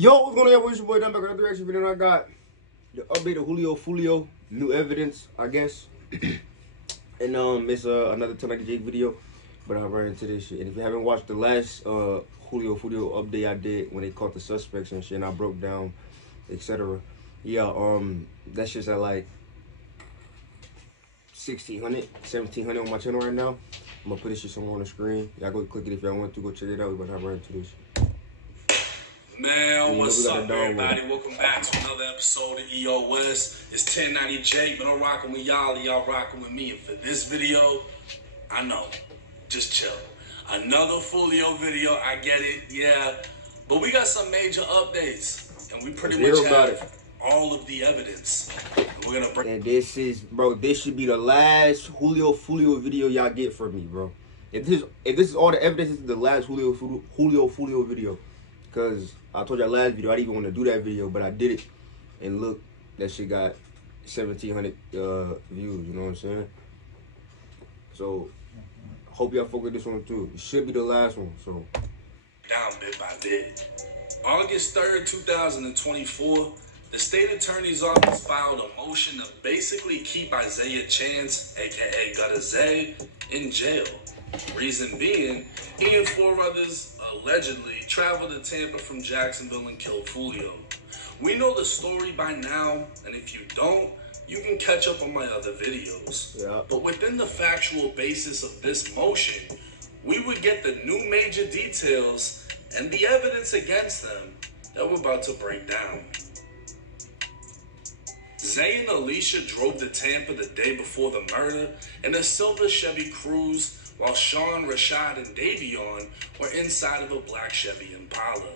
Yo, what's going on, y'all? It's your boy Dumb back with another reaction video. I got the update of FOOLIO, new evidence, I guess. And it's another 1090J video, but I'll run into this shit. And if you haven't watched the last FOOLIO update I did when they caught the suspects and shit, and I broke down, etc. Yeah, that shit's at like 1600, 1700 on my channel right now. I'm gonna put this shit somewhere on the screen. Y'all go click it if y'all want to. Go check it out. We're about to run into this. Man, what's up, everybody? Welcome back to another episode of EOS. It's 1090J, but I'm rocking with y'all, and y'all rocking with me. And for this video, I know, just chill. Another FOOLIO video, I get it, yeah. But we got some major updates, and we pretty much have all of the evidence. And we're gonna bring. And this is, bro, this should be the last FOOLIO video y'all get from me, bro. If this is all the evidence, this is the last FOOLIO video. Because I told y'all last video, I didn't even want to do that video, but I did it. And look, that shit got 1,700 views, you know what I'm saying? So, hope y'all fuck with this one too. It should be the last one, so. Down bit by bit. August 3rd, 2024, the state attorney's office filed a motion to basically keep Isaiah Chance, aka Gutter Zay, in jail. Reason being, he and 4 others allegedly traveled to Tampa from Jacksonville and killed FOOLIO. We know the story by now, and if you don't, you can catch up on my other videos. Yeah. But within the factual basis of this motion, we would get the new major details and the evidence against them that we're about to break down. Zay and Alicia drove to Tampa the day before the murder in a silver Chevy Cruze, while Sean, Rashad, and Davion were inside of a black Chevy Impala.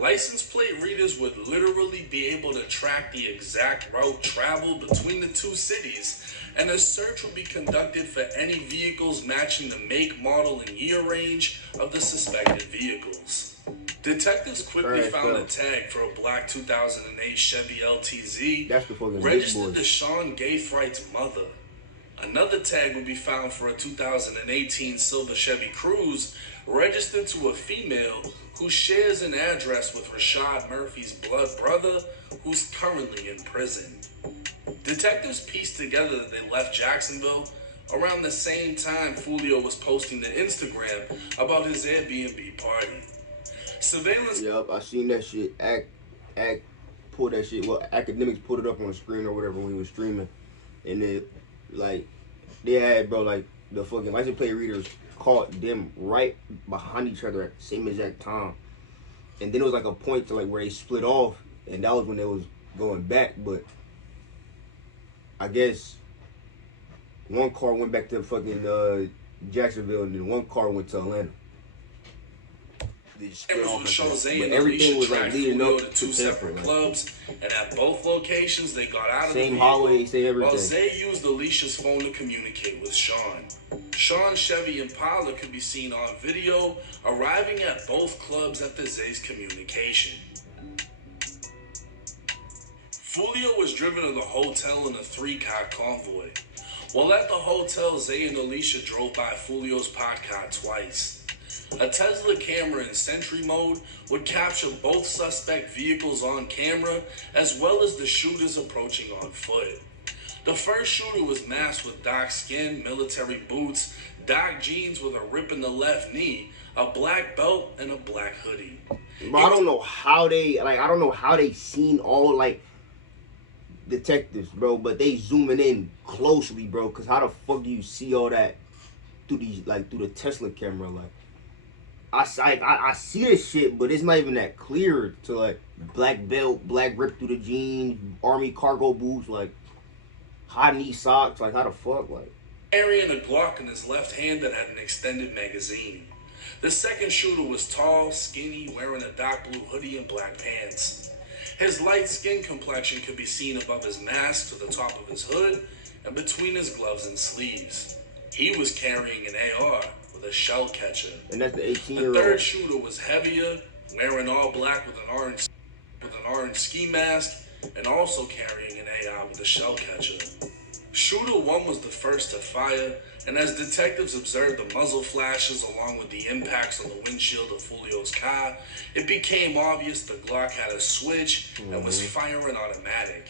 License plate readers would literally be able to track the exact route traveled between the two cities, and a search would be conducted for any vehicles matching the make, model, and year range of the suspected vehicles. Detectives quickly found a tag for a black 2008 Chevy LTZ registered to Sean Gaythright's mother. Another tag would be found for a 2018 silver Chevy Cruze registered to a female who shares an address with Rashad Murphy's blood brother, who's currently in prison. Detectives pieced together that they left Jacksonville around the same time FOOLIO was posting to Instagram about his Airbnb party. Surveillance. Yup, I seen that shit. Pull that shit. Well, academics put it up on the screen or whatever when he was streaming, and it. Like, they had, bro, like, the fucking license plate readers caught them right behind each other at the same exact time. And then it was, like, a point to, like, where they split off, and that was when they was going back. But I guess one car went back to fucking Jacksonville, and then one car went to Atlanta. But everything was like leading up to 2 separate clubs, and at both locations they got out of the vehicle, hallway, same everything. While Zay used Alicia's phone to communicate with Sean. Sean's Chevy Impala could be seen on video arriving at both clubs after Zay's communication. FOOLIO was driven to the hotel in a 3-car convoy. While at the hotel, Zay and Alicia drove by FOOLIO's pod car twice. A Tesla camera in Sentry mode would capture both suspect vehicles on camera, as well as the shooters approaching on foot. The first shooter was masked with dark skin, military boots, dark jeans with a rip in the left knee, a black belt, and a black hoodie. Bro, I don't know how they seen all, like, detectives, bro, but they zooming in closely, bro, because how the fuck do you see all that through the Tesla camera? Like, I see this shit, but it's not even that clear to, like, black belt, black rip through the jeans, army cargo boots, like, high knee socks, like, how the fuck, like. Carrying a Glock in his left hand that had an extended magazine. The second shooter was tall, skinny, wearing a dark blue hoodie and black pants. His light skin complexion could be seen above his mask to the top of his hood and between his gloves and sleeves. He was carrying an AR with a shell catcher. And that's the 18-year-old. The third shooter was heavier, wearing all black with an orange ski mask, and also carrying an AR with a shell catcher. Shooter 1 was the first to fire, and as detectives observed the muzzle flashes along with the impacts on the windshield of Foolio's car, it became obvious the Glock had a switch and was firing automatic.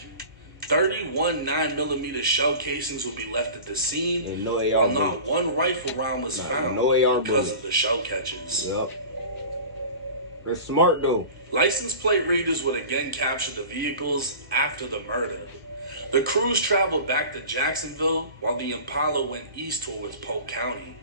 31 9mm shell casings would be left at the scene, and no while not one rifle round was found because of the shell catches. Yep. They're smart though. License plate readers would again capture the vehicles after the murder. The crews traveled back to Jacksonville while the Impala went east towards Polk County.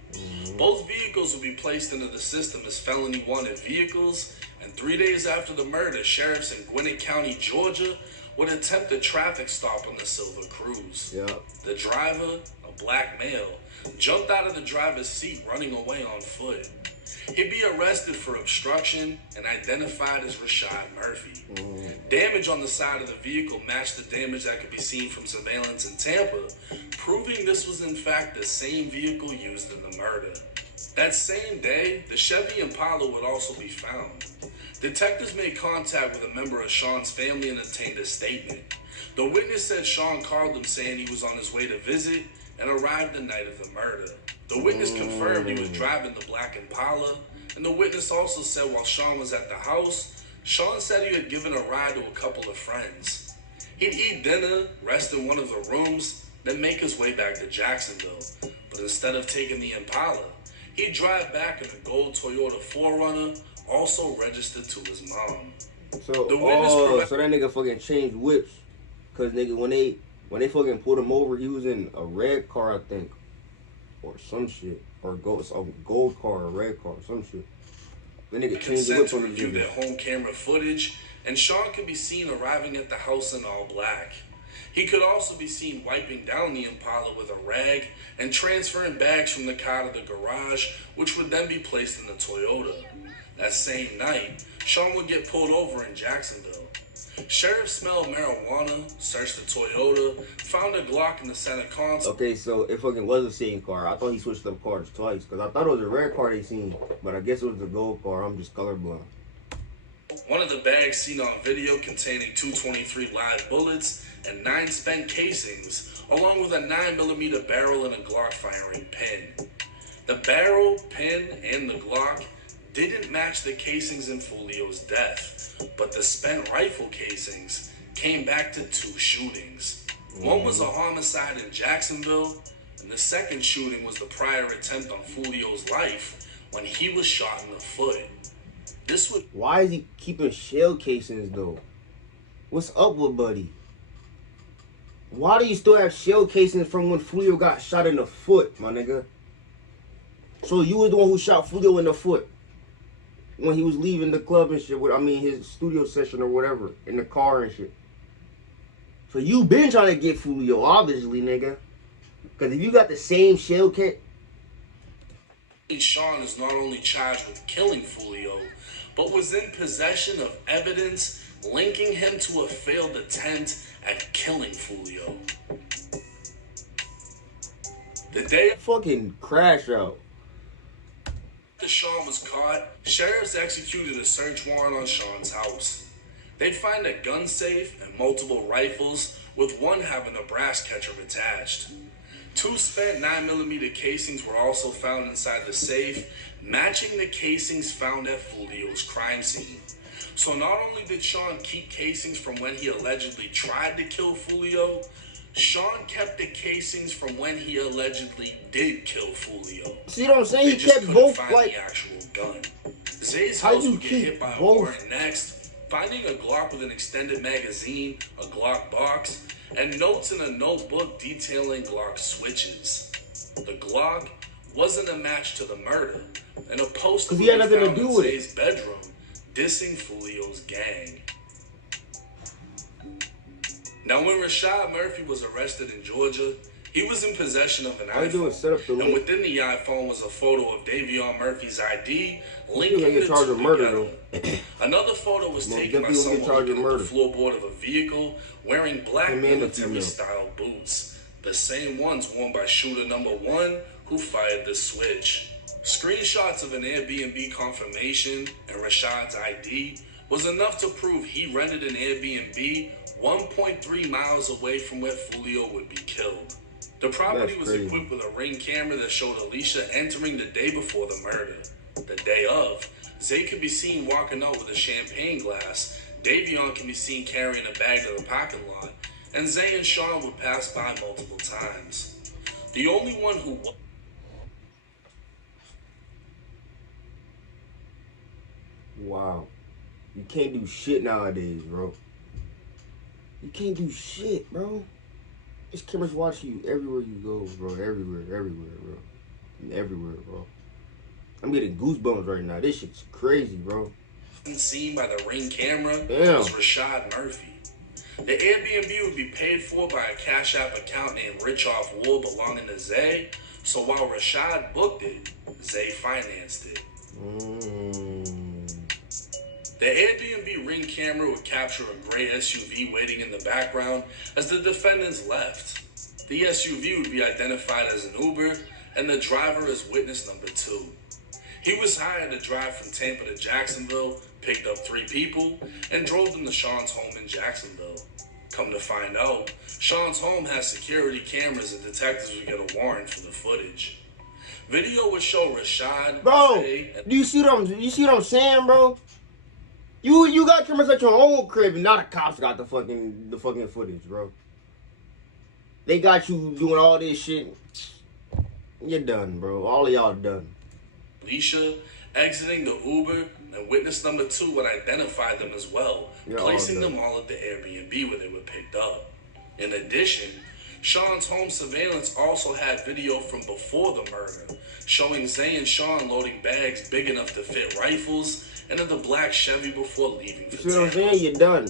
Both vehicles would be placed into the system as felony wanted vehicles, and 3 days after the murder, sheriffs in Gwinnett County, Georgia, would attempt a traffic stop on the silver Cruise. Yep. The driver, a black male, jumped out of the driver's seat running away on foot. He'd be arrested for obstruction and identified as Rashad Murphy. Damage on the side of the vehicle matched the damage that could be seen from surveillance in Tampa, proving this was in fact the same vehicle used in the murder. That same day, the Chevy Impala would also be found. Detectives made contact with a member of Sean's family and obtained a statement. The witness said Sean called him saying he was on his way to visit and arrived the night of the murder. The witness confirmed he was driving the black Impala, and the witness also said while Sean was at the house, Sean said he had given a ride to a couple of friends. He'd eat dinner, rest in one of the rooms, then make his way back to Jacksonville. But instead of taking the Impala, he'd drive back in a gold Toyota 4Runner, also registered to his mom. So, so that nigga fucking changed whips. Cause nigga, when they fucking pulled him over, he was in a red car, I think. Or some shit. Or a gold car, a red car, some shit. The nigga changed the whip to review their home camera footage, and Sean could be seen arriving at the house in all black. He could also be seen wiping down the Impala with a rag and transferring bags from the car to the garage, which would then be placed in the Toyota. That same night, Sean would get pulled over in Jacksonville. Sheriff smelled marijuana, searched the Toyota, found a Glock in the center console. Okay, so it fucking was the same car. I thought he switched up cars twice, because I thought it was a red car they seen, but I guess it was the gold car. I'm just colorblind. One of the bags seen on video containing 223 live bullets and 9 spent casings, along with a 9mm barrel and a Glock firing pin. The barrel, pin, and the Glock didn't match the casings in Foolio's death, but the spent rifle casings came back to 2 shootings. One was a homicide in Jacksonville, and the second shooting was the prior attempt on Foolio's life when he was shot in the foot. Why is he keeping shell casings though? What's up with Buddy? Why do you still have shell casings from when Foolio got shot in the foot, my nigga? So you was the one who shot Foolio in the foot when he was leaving the club and shit, his studio session or whatever, in the car and shit. So you been trying to get Foolio, obviously, nigga. Because if you got the same shell kit. Sean is not only charged with killing Foolio, but was in possession of evidence linking him to a failed attempt at killing Foolio. The day fucking crash out. after Sean was caught, sheriffs executed a search warrant on Sean's house. They'd find a gun safe and multiple rifles, with one having a brass catcher attached. 2 spent 9mm casings were also found inside the safe, matching the casings found at Foolio's crime scene. So not only did Sean keep casings from when he allegedly tried to kill Foolio, Sean kept the casings from when he allegedly did kill Foolio. See what I'm saying? He kept both, like, the actual gun. Zay's house would get hit by a warrant next, finding a Glock with an extended magazine, a Glock box, and notes in a notebook detailing Glock switches. The Glock wasn't a match to the murder, and a poster was found in Zay's bedroom dissing Foolio's gang. Now, when Rashad Murphy was arrested in Georgia, he was in possession of an iPhone, and within the iPhone was a photo of Davion Murphy's ID linking the two together. Another photo was taken by someone looking at the floorboard of a vehicle wearing black military-style boots, the same ones worn by shooter number 1 who fired the switch. Screenshots of an Airbnb confirmation and Rashad's ID was enough to prove he rented an Airbnb 1.3 miles away from where Foolio would be killed. The property was equipped with a Ring camera that showed Alicia entering the day before the murder. The day of, Zay could be seen walking out with a champagne glass, Davion can be seen carrying a bag to the parking lot, and Zay and Sean would pass by multiple times. The only one who... Wow. You can't do shit nowadays, bro. You can't do shit, bro. These cameras watch you everywhere you go, bro. Everywhere, bro. Everywhere, bro. I'm getting goosebumps right now. This shit's crazy, bro. Seen by the Ring camera was Rashad Murphy. The Airbnb would be paid for by a Cash App account named Rich Off War belonging to Zay. So while Rashad booked it, Zay financed it. The Airbnb Ring camera would capture a gray SUV waiting in the background as the defendants left. The SUV would be identified as an Uber and the driver as witness number 2. He was hired to drive from Tampa to Jacksonville, picked up 3 people, and drove them to Sean's home in Jacksonville. Come to find out, Sean's home has security cameras and detectives would get a warrant for the footage. Video would show Rashad, bro. Do you see what I'm saying, bro? You got cameras at your own crib, and now the cops got the fucking footage, bro. They got you doing all this shit. You're done, bro. All of y'all done. Alicia exiting the Uber, and witness number 2 would identify them as well, placing them all at the Airbnb where they were picked up. In addition, Sean's home surveillance also had video from before the murder, showing Zay and Sean loading bags big enough to fit rifles into the black Chevy before leaving for Tampa. You see what I'm saying? You're done.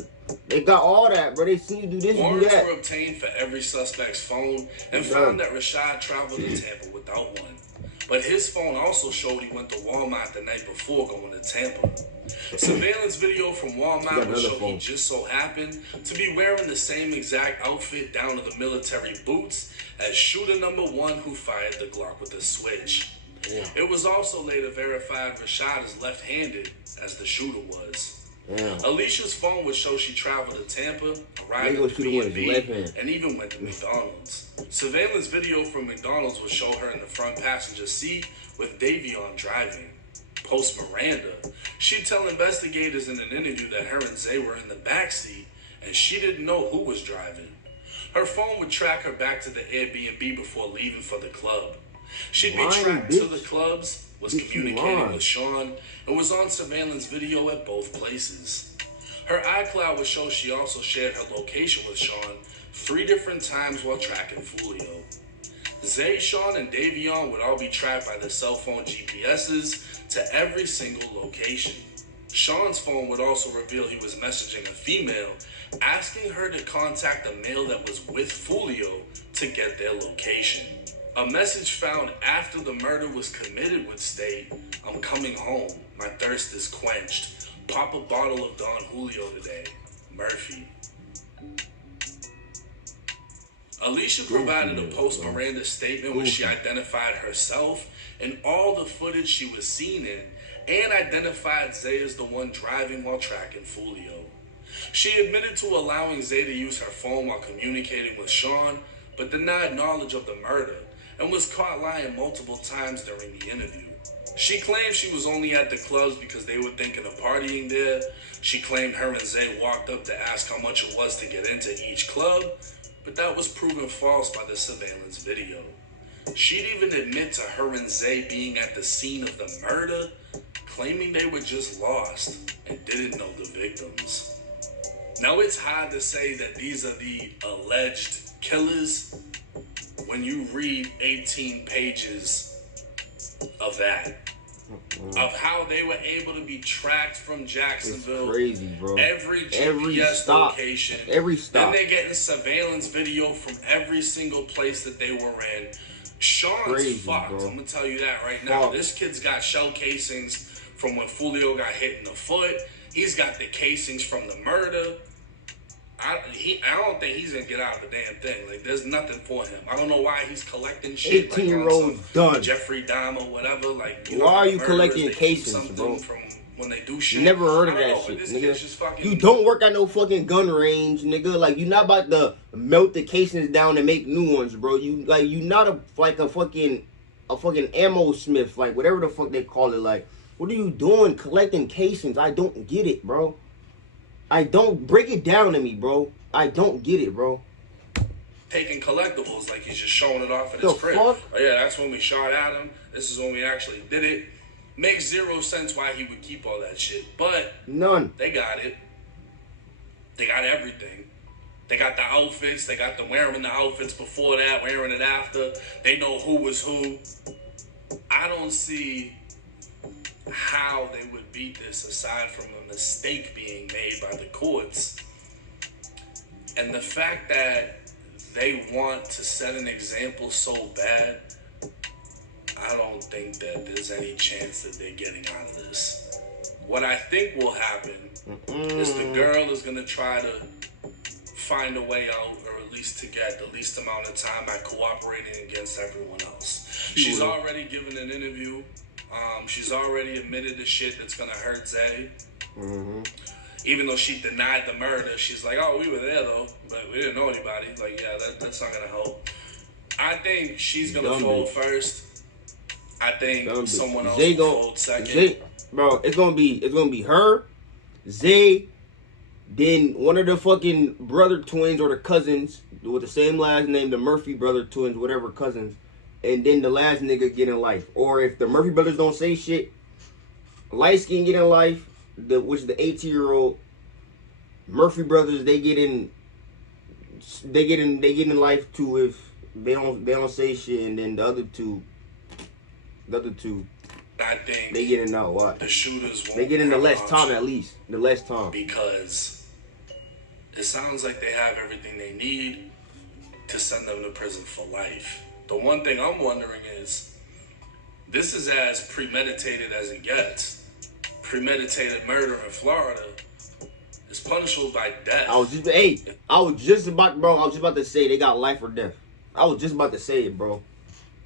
They got all that, bro. They see you do this and do Warrants that. were obtained for every suspect's phone and found that Rashad traveled to Tampa without one. But his phone also showed he went to Walmart the night before going to Tampa. Surveillance video from Walmart would show he just so happened to be wearing the same exact outfit down to the military boots as shooter number 1 who fired the Glock with a switch. Yeah. It was also later verified Rashad is left-handed, as the shooter was. Yeah. Alicia's phone would show she traveled to Tampa, arrived at the B&B, and even went to McDonald's. Surveillance video from McDonald's would show her in the front passenger seat with Davion driving. Post Miranda, she'd tell investigators in an interview that her and Zay were in the backseat and she didn't know who was driving. Her phone would track her back to the Airbnb before leaving for the club. She'd be tracked to the clubs, was communicating with Sean, and was on surveillance video at both places. Her iCloud would show she also shared her location with Sean 3 different times while tracking FOOLIO. Zay, Sean, and Davion would all be tracked by their cell phone GPSs to every single location. Sean's phone would also reveal he was messaging a female, asking her to contact a male that was with FOOLIO to get their location. A message found after the murder was committed would state, "I'm coming home. My thirst is quenched. Pop a bottle of Don Julio today. Murphy." Alicia provided a post-Miranda statement where she identified herself and all the footage she was seen in and identified Zay as the one driving while tracking FOOLIO. She admitted to allowing Zay to use her phone while communicating with Sean, but denied knowledge of the murder and was caught lying multiple times during the interview. She claimed she was only at the clubs because they were thinking of partying there. She claimed her and Zay walked up to ask how much it was to get into each club, but that was proven false by the surveillance video. She'd even admit to her and Zay being at the scene of the murder, claiming they were just lost and didn't know the victims. Now it's hard to say that these are the alleged killers when you read 18 pages of that. Of how they were able to be tracked from Jacksonville. It's crazy, bro. Every GPS location. Every stop. Then they're getting surveillance video from every single place that they were in. Sean's fucked. Bro. I'm going to tell you that right now. This kid's got shell casings from when FOOLIO got hit in the foot. He's got the casings from the murder. I don't think he's going to get out of the damn thing. Like, there's nothing for him. I don't know why he's collecting shit. 18-year-old done. Jeffrey Dahmer, whatever. Like, why are you collecting casings, bro? From when they do shit. Never heard of I don't that know, shit, but this nigga. kid's just fucking... You don't work at no fucking gun range, nigga. Like, you not about to melt the casings down and make new ones, bro. You not a fucking ammo smith, like whatever the fuck they call it. Like, what are you doing collecting casings? I don't get it, bro. I don't, break it down to me, bro. I don't get it, bro. Taking collectibles, like he's just showing it off in his crib. Fuck? Oh yeah, that's when we shot at him. This is when we actually did it. Makes zero sense why he would keep all that shit, but none. They got it. They got everything. They got the outfits. They got the wearing the outfits before that, wearing it after. They know who was who. I don't see how they would beat this aside from a mistake being made by the courts. And the fact that they want to set an example so bad, I don't think that there's any chance that they're getting out of this. What I think will happen is the girl is going to try to find a way out, or at least to get the least amount of time by cooperating against everyone else. She's already given an interview. She's already admitted the shit that's going to hurt Zay. Even though she denied the murder, she's like, oh, we were there, though, but we didn't know anybody. Like, yeah, that's not going to help. I think she's going to fold first. I think someone else will fold second. Bro, it's gonna be her, Zay, then one of the fucking brother twins or the cousins with the same last name, the Murphy brother twins, whatever cousins, and then the last nigga get in life. Or if the Murphy brothers don't say shit, light skin get in life, which is the 18-year-old Murphy brothers, they get in life too if they don't say shit, and then the other two, I think they get in now. What? The shooters won't. They get in the less time, at least. The less time. Because it sounds like they have everything they need to send them to prison for life. The one thing I'm wondering is, this is as premeditated as it gets. Premeditated murder in Florida is punishable by death. I was just about to say they got life or death. I was just about to say it, bro.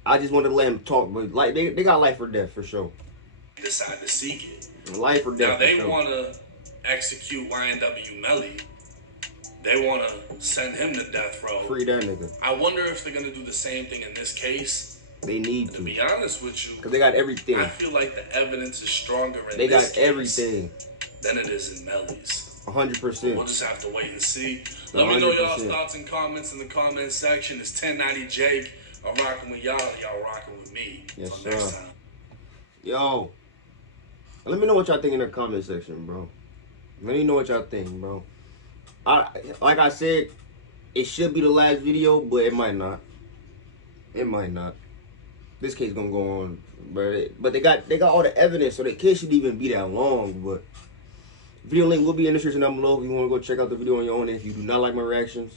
I just wanted to let him talk, but like they got life or death for sure. Decide to seek it. Life or death. Now they want to execute YNW Melly. They want to send him to death row. Free that nigga. I wonder if they're gonna do the same thing in this case. They need to. To be honest with you, because they got everything. I feel like the evidence is stronger in they this got case everything than it is in Melly's. 100%. We'll just have to wait and see. Let me know y'all's thoughts and comments in the comment section. It's 1090 Jake. I'm rocking with y'all. Y'all rocking with me. Yes, Until next time. Yo, let me know what y'all think in the comment section, bro. Let me know what y'all think, bro. Like I said, it should be the last video, but it might not. It might not. This case gonna go on, but they got all the evidence, so the case should even be that long. But video link will be in the description down below if you want to go check out the video on your own. And if you do not like my reactions,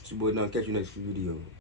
it's your boy Don. Catch you next video.